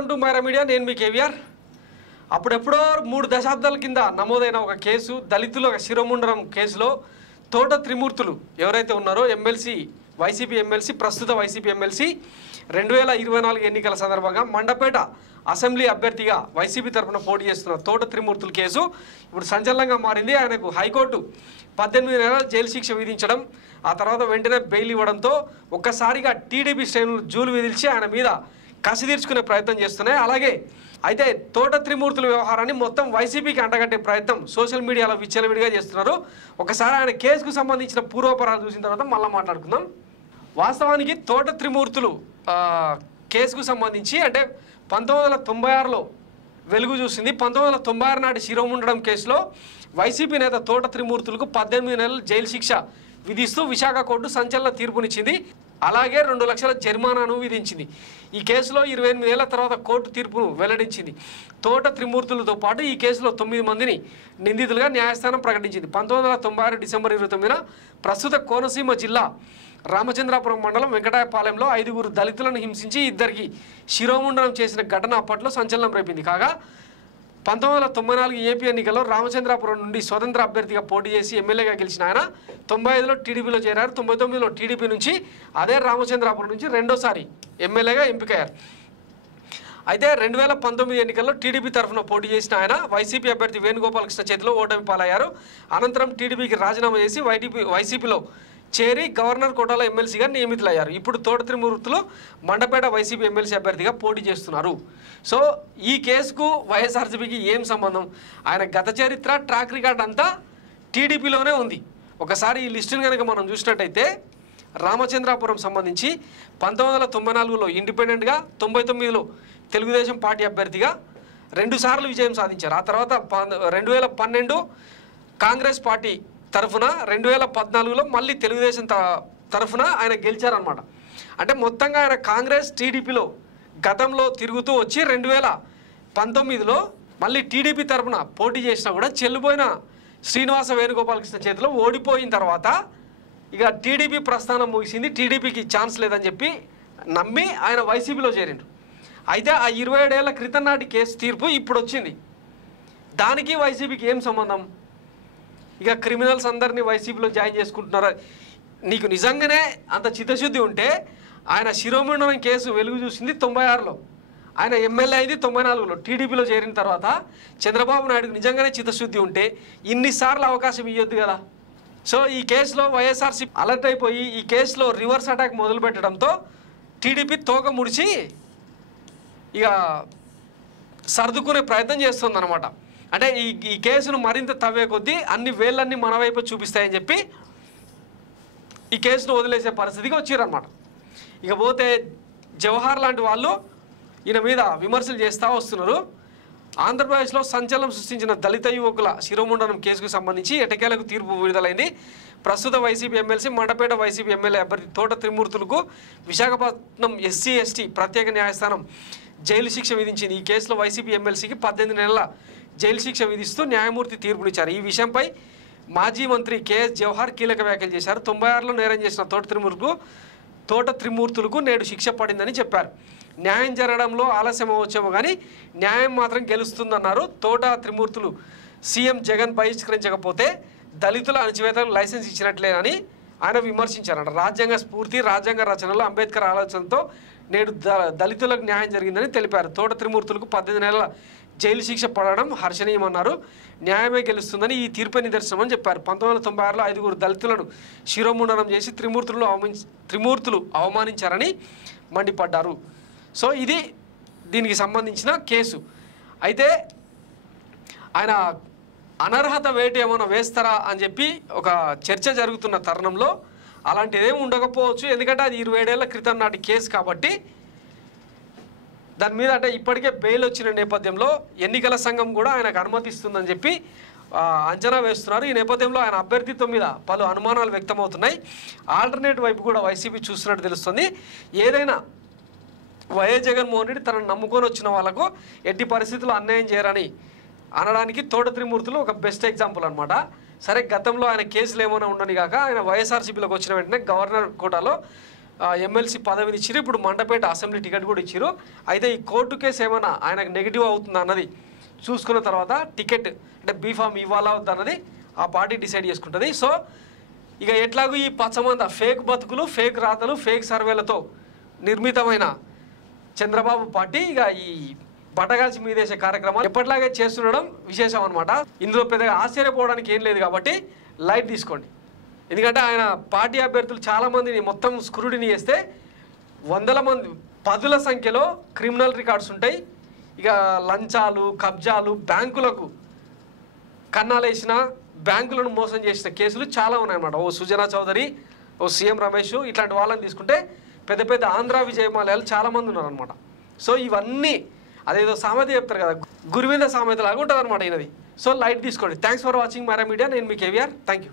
Welcome to Myra media. నేను మీ కేవీఆర్. అప్పుడెప్పుడో 3 దశాబ్దాల కింద నమోదైన ఒక కేసు, దళితుల శిరోముండనం కేసులో తోట త్రిమూర్తులు ఎవరైతే ఉన్నారో ఎమ్మెల్సీ, వైసీపీ ఎమ్మెల్సీ, ప్రస్తుత వైసీపీ ఎమ్మెల్సీ 2024 ఎన్నికల సందర్భంగా మండపేట అసెంబ్లీ అభ్యర్థిగా వైసీపీ తరఫున పోటీ చేస్తున్న తోట త్రిమూర్తుల కేసు ఇప్పుడు సంచలనంగా మారింది. ఆయనకు హైకోర్టు 18 నెలల జైలు శిక్ష విధించడం, ఆ తర్వాత వెంటనే బెయిల్ ఇవ్వడంతో ఒక్కసారిగా టీడీపీ శ్రేణులు జూలు విధిల్చి ఆయన మీద కసి తీర్చుకునే ప్రయత్నం చేస్తున్నాయి. అలాగే అయితే తోట త్రిమూర్తుల వ్యవహారాన్ని మొత్తం వైసీపీకి అంటగట్టే ప్రయత్నం సోషల్ మీడియాలో విచ్చలవిడిగా చేస్తున్నారు. ఒకసారి ఆయన కేసుకు సంబంధించిన పూర్వపరాలు చూసిన తర్వాత మళ్ళీ మాట్లాడుకుందాం. వాస్తవానికి తోట త్రిమూర్తులు కేసుకు సంబంధించి అంటే 1996లో వెలుగు చూసింది. 1996 నాటి శిరోముండడం కేసులో వైసీపీ నేత తోట త్రిమూర్తులకు 18 నెలల జైలు శిక్ష విధిస్తూ విశాఖ కోర్టు సంచలన తీర్పునిచ్చింది. అలాగే 2 లక్షల జరిమానాను విధించింది. ఈ కేసులో 28 ఏళ్ల తర్వాత కోర్టు తీర్పును వెల్లడించింది. తోట త్రిమూర్తులతో పాటు ఈ కేసులో 9 మందిని నిందితులుగా న్యాయస్థానం ప్రకటించింది. 1996 డిసెంబర్ 29న ప్రస్తుత కోనసీమ జిల్లా రామచంద్రాపురం మండలం వెంకటాయపాలెంలో 5గురు దళితులను హింసించి 2కి శిరోముండనం చేసిన ఘటన అప్పట్లో సంచలనం రేపింది. కాగా 1994 ఏపీ ఎన్నికల్లో రామచంద్రాపురం నుండి స్వతంత్ర అభ్యర్థిగా పోటీ చేసి ఎమ్మెల్యేగా గెలిచిన ఆయన 95లో టీడీపీలో చేరారు. 99లో టీడీపీ నుంచి అదే రామచంద్రాపురం నుంచి రెండోసారి ఎమ్మెల్యేగా ఎంపికయ్యారు. అయితే 2019 ఎన్నికల్లో టీడీపీ తరఫున పోటీ చేసిన ఆయన వైసీపీ అభ్యర్థి వేణుగోపాలకృష్ణ చేతిలో ఓటమి పాలయ్యారు. అనంతరం టీడీపీకి రాజీనామా చేసి వైసీపీలో చేరి గవర్నర్ కోటాలో ఎమ్మెల్సీగా నియమితులయ్యారు. ఇప్పుడు తోట త్రిమూర్తులు మండపేట వైసీపీ ఎమ్మెల్సీ అభ్యర్థిగా పోటీ చేస్తున్నారు. సో ఈ కేసుకు వైఎస్ఆర్సీపీకి ఏం సంబంధం? ఆయన గత చరిత్ర, ట్రాక్ రికార్డ్ అంతా టీడీపీలోనే ఉంది. ఒకసారి ఈ లిస్టును కనుక మనం చూసినట్టయితే రామచంద్రాపురం సంబంధించి 1994లో ఇండిపెండెంట్గా, 99లో తెలుగుదేశం పార్టీ అభ్యర్థిగా 2 సార్లు విజయం సాధించారు. ఆ తర్వాత 2012 కాంగ్రెస్ పార్టీ తరఫున, 2014లో మళ్ళీ తెలుగుదేశం తరఫున ఆయన గెలిచారనమాట. అంటే మొత్తంగా ఆయన కాంగ్రెస్, టీడీపీలో గతంలో తిరుగుతూ వచ్చి 2019లో మళ్ళీ టీడీపీ తరఫున పోటీ చేసినా కూడా చెల్లిపోయిన శ్రీనివాస వేణుగోపాలకృష్ణ చేతిలో ఓడిపోయిన తర్వాత ఇక టీడీపీ ప్రస్థానం ముగిసింది, టీడీపీకి ఛాన్స్ లేదని చెప్పి నమ్మి ఆయన వైసీపీలో చేరిండు. అయితే ఆ 27 ఏళ్ల క్రితం నాటి కేసు తీర్పు ఇప్పుడు వచ్చింది. దానికి వైసీపీకి ఏం సంబంధం? ఇక క్రిమినల్స్ అందరినీ వైసీపీలో జాయిన్ చేసుకుంటున్నారు. నీకు నిజంగానే అంత చిత్తశుద్ధి ఉంటే ఆయన శిరోముండనం కేసు వెలుగు చూసింది 96లో, ఆయన ఎమ్మెల్యే అయింది 94లో, టీడీపీలో చేరిన తర్వాత చంద్రబాబు నాయుడుకు నిజంగానే చిత్తశుద్ధి ఉంటే ఇన్నిసార్లు అవకాశం ఇవ్వద్దు కదా. సో ఈ కేసులో వైఎస్ఆర్సీపీ అలర్ట్ అయిపోయి ఈ కేసులో రివర్స్ అటాక్ మొదలు పెట్టడంతో టీడీపీ తోక ముడిచి ఇక సర్దుకునే ప్రయత్నం చేస్తుందన్నమాట. అంటే ఈ కేసును మరింత తవ్వే కొద్దీ అన్ని వేళ్ళన్నీ మన వైపు చూపిస్తాయని చెప్పి ఈ కేసును వదిలేసే పరిస్థితికి వచ్చారన్నమాట. ఇకపోతే జవహర్ లాంటి వాళ్ళు ఈయన మీద విమర్శలు చేస్తూ వస్తున్నారు. ఆంధ్రప్రదేశ్లో సంచలనం సృష్టించిన దళిత యువకుల శిరోముండనం కేసుకు సంబంధించి ఎటకేలకు తీర్పు విడుదలైంది. ప్రస్తుత YCP MLC, Mandapeta YCP MLA అభ్యర్థి తోట త్రిమూర్తులకు విశాఖపట్నం ఎస్సీ/ఎస్టీ ప్రత్యేక న్యాయస్థానం జైలు శిక్ష విధించింది. ఈ కేసులో వైసీపీ ఎమ్మెల్సీకి 18 నెలల జైలు శిక్ష విధిస్తూ న్యాయమూర్తి తీర్పునిచ్చారు. ఈ విషయంపై మాజీ మంత్రి కేఎస్ జవహర్ కీలక వ్యాఖ్యలు చేశారు. 96లో నేరం చేసిన తోట త్రిమూర్తులకు నేడు శిక్ష పడిందని చెప్పారు. న్యాయం జరగడంలో ఆలస్యం అవ్వచ్చేమో కానీ న్యాయం మాత్రం గెలుస్తుందన్నారు. తోట త్రిమూర్తులు సీఎం జగన్ బహిష్కరించకపోతే దళితుల అణచివేతకు లైసెన్స్ ఇచ్చినట్లేనని ఆయన విమర్శించారట. రాజ్యాంగ స్ఫూర్తి, రాజ్యాంగ రచనలో అంబేద్కర్ ఆలోచనతో నేడు దళితులకు న్యాయం జరిగిందని తెలిపారు. తోట త్రిమూర్తులకు 18 నెలల జైలు శిక్ష పడడం హర్షణీయమన్నారు. న్యాయమే గెలుస్తుందని ఈ తీర్పే నిదర్శనమని చెప్పారు. 1996లో 5గురు దళితులను శిరోముండనం చేసి త్రిమూర్తులు అవమానించారని మండిపడ్డారు. సో ఇది దీనికి సంబంధించిన కేసు. అయితే ఆయన అనర్హత వేటు ఏమైనా వేస్తారా అని చెప్పి ఒక చర్చ జరుగుతున్న తరుణంలో అలాంటిదేం ఉండకపోవచ్చు. ఎందుకంటే అది 27 ఏళ్ల క్రితం నాటి కేసు కాబట్టి దాని మీద అంటే ఇప్పటికే బెయిల్ వచ్చిన నేపథ్యంలో ఎన్నికల సంఘం కూడా ఆయనకు అనుమతిస్తుందని చెప్పి అంచనా వేస్తున్నారు. ఈ నేపథ్యంలో ఆయన అభ్యర్థిత్వం మీద పలు అనుమానాలు వ్యక్తమవుతున్నాయి. ఆల్టర్నేట్ వైపు కూడా వైసీపీ చూస్తున్నట్టు తెలుస్తుంది. ఏదైనా వైఎస్ జగన్మోహన్ రెడ్డి తనను నమ్ముకొని వచ్చిన వాళ్ళకు ఎట్టి పరిస్థితుల్లో అన్యాయం చేయరని అనడానికి తోట త్రిమూర్తులు ఒక బెస్ట్ ఎగ్జాంపుల్ అనమాట. సరే గతంలో ఆయన కేసులు ఏమైనా ఉండని కాక ఆయన వైఎస్ఆర్సీపీలోకి వచ్చిన వెంటనే గవర్నర్ కోటాలో ఎమ్మెల్సీ పదవిని ఇచ్చిరు. ఇప్పుడు మండపేట అసెంబ్లీ టికెట్ కూడా ఇచ్చిరు. అయితే ఈ కోర్టు కేసు ఏమైనా ఆయనకు నెగిటివ్ అవుతుందా అన్నది చూసుకున్న తర్వాత టికెట్ అంటే బీఫామ్ ఇవ్వాలా వద్దా అన్నది ఆ పార్టీ డిసైడ్ చేసుకుంటుంది. సో ఇక ఎట్లాగూ ఈ పచ్చమంద ఫేక్ బతుకులు, ఫేక్ రాతలు, ఫేక్ సర్వేలతో నిర్మితమైన చంద్రబాబు పార్టీ ఇక ఈ బట్టగాల్చి మీదేసే కార్యక్రమాలు ఎప్పటిలాగే చేస్తుండడం విశేషం అనమాట. ఇందులో పెద్దగా ఆశ్చర్యపోవడానికి ఏం లేదు కాబట్టి లైట్ తీసుకోండి. ఎందుకంటే ఆయన పార్టీ అభ్యర్థులు చాలామందిని మొత్తం స్క్రూటినీ చేస్తే వందల మంది, పదుల సంఖ్యలో క్రిమినల్ రికార్డ్స్ ఉంటాయి. ఇక లంచాలు, కబ్జాలు, బ్యాంకులకు కన్నాలేసిన, బ్యాంకులను మోసం చేసిన కేసులు చాలా ఉన్నాయన్నమాట. ఓ సుజనా చౌదరి, ఓ సీఎం రమేష్ ఇట్లాంటి వాళ్ళని తీసుకుంటే పెద్ద పెద్ద ఆంధ్ర విజయమాలయాలు చాలామంది ఉన్నారనమాట. సో ఇవన్నీ అదేదో సామెత చెప్తారు కదా, గురువింద సామెత లాగా ఉంటుంది అనమాట ఈయనది. సో లైట్ తీసుకోండి. Thanks for watching Mara media. నేను మీ కేవీఆర్. Thank you.